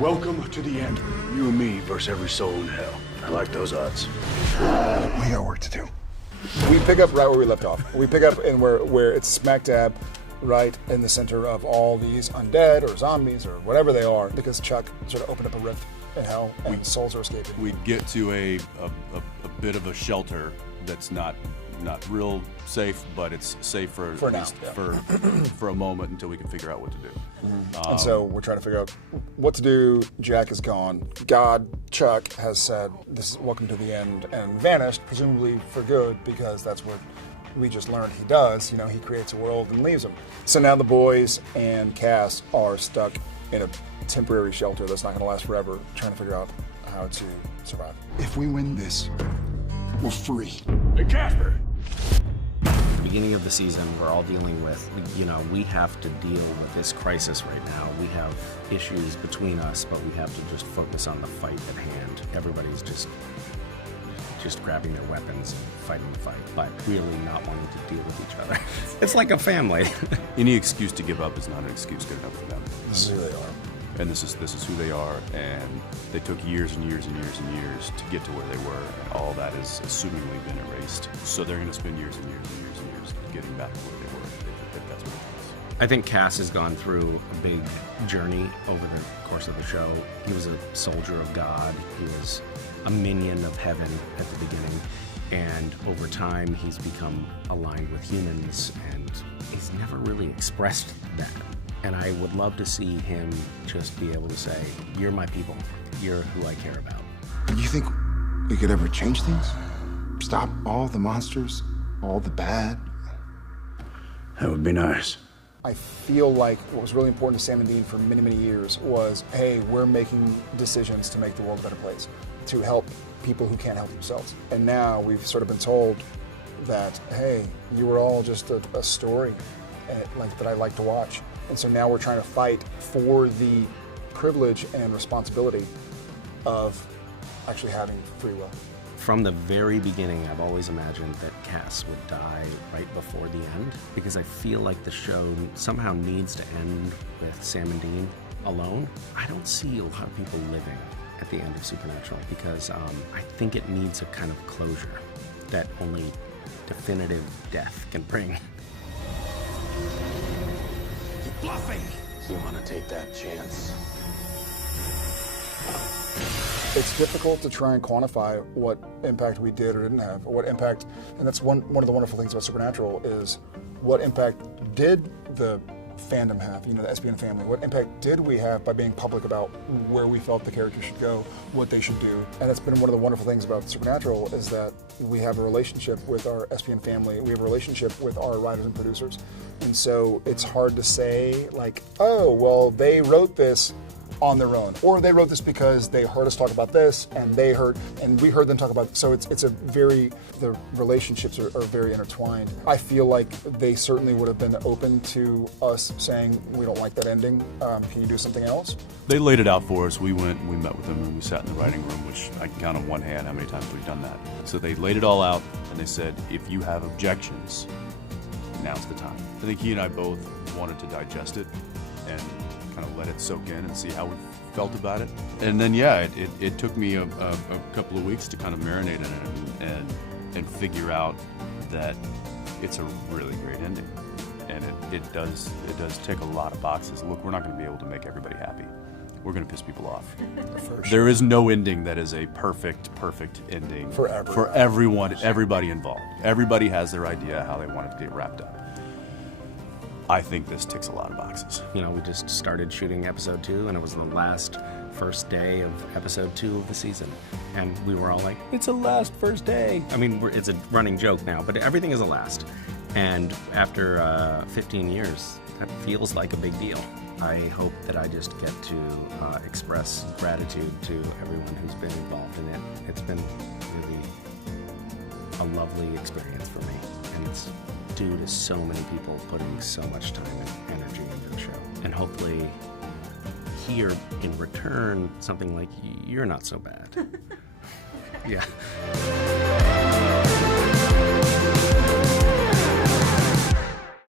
Welcome to the end. You and me versus every soul in hell. I like those odds. We got work to do. We pick up right where we left off. We pick up in where it's smack dab right in the center of all these undead or zombies or whatever they are, because Chuck sort of opened up a rift in hell and souls are escaping. We get to a bit of a shelter that's not real safe, but it's safe for at least now, for a moment until we can figure out what to do. And so we're trying to figure out what to do. Jack is gone. God, Chuck, has said, "This is welcome to the end," and vanished, presumably for good, because that's what we just learned he does. You know, he creates a world and leaves them. So now the boys and Cass are stuck in a temporary shelter that's not going to last forever, trying to figure out how to survive. If we win this, we're free. Hey, Casper! Beginning of the season, we're all dealing with, we have to deal with this crisis right now. We have issues between us, but we have to just focus on the fight at hand. Everybody's just grabbing their weapons and fighting the fight, but really not wanting to deal with each other. It's like a family. Any excuse to give up is not an excuse good enough for them. This is who they are. And this is who they are, and they took years and years and years and years to get to where they were, and all that is assumingly been erased. So they're going to spend years and years and years and years getting back to where they were, if that's what it is. I think Cass has gone through a big journey over the course of the show. He was a soldier of God. He was a minion of heaven at the beginning, and over time he's become aligned with humans, and he's never really expressed that. And I would love to see him just be able to say, "You're my people. You're who I care about." Do you think we could ever change things? Stop all the monsters, all the bad? That would be nice. I feel like what was really important to Sam and Dean for many, many years was, hey, we're making decisions to make the world a better place, to help people who can't help themselves. And now we've sort of been told that, hey, you were all just a story that I like to watch. And so now we're trying to fight for the privilege and responsibility of actually having free will. From the very beginning, I've always imagined that Cass would die right before the end, because I feel like the show somehow needs to end with Sam and Dean alone. I don't see a lot of people living at the end of Supernatural, because I think it needs a kind of closure that only definitive death can bring. Bluffing! You want to take that chance? It's difficult to try and quantify what impact we did or didn't have, or what impact, and that's one of the wonderful things about Supernatural is what impact did the fandom have, the SPN family, what impact did we have by being public about where we felt the characters should go, what they should do. And that's been one of the wonderful things about Supernatural is that we have a relationship with our SPN family, we have a relationship with our writers and producers. And so it's hard to say like, oh, well, they wrote this on their own, or they wrote this because they heard us talk about this, and we heard them talk about. So the relationships are very intertwined. I feel like they certainly would have been open to us saying we don't like that ending. Can you do something else? They laid it out for us. We went and we met with them and we sat in the writing room, which I can count on one hand how many times we've done that. So they laid it all out and they said, if you have objections, now's the time. I think he and I both wanted to digest it and kind of let it soak in and see how we felt about it. And then, it took me a couple of weeks to kind of marinate in it and figure out that it's a really great ending. And it does tick a lot of boxes. Look, we're not going to be able to make everybody happy. We're going to piss people off. There is no ending that is a perfect ending for everyone, everybody involved. Everybody has their idea how they want it to get wrapped up. I think this ticks a lot of boxes. We just started shooting episode 2, and it was the first day of episode 2 of the season. And we were all like, it's a first day. I mean, it's a running joke now, but everything is a last. And after 15 years, that feels like a big deal. I hope that I just get to express gratitude to everyone who's been involved in it. It's been really a lovely experience for me, and it's due to so many people putting so much time and energy into the show. And hopefully hear in return something like, you're not so bad. Yeah.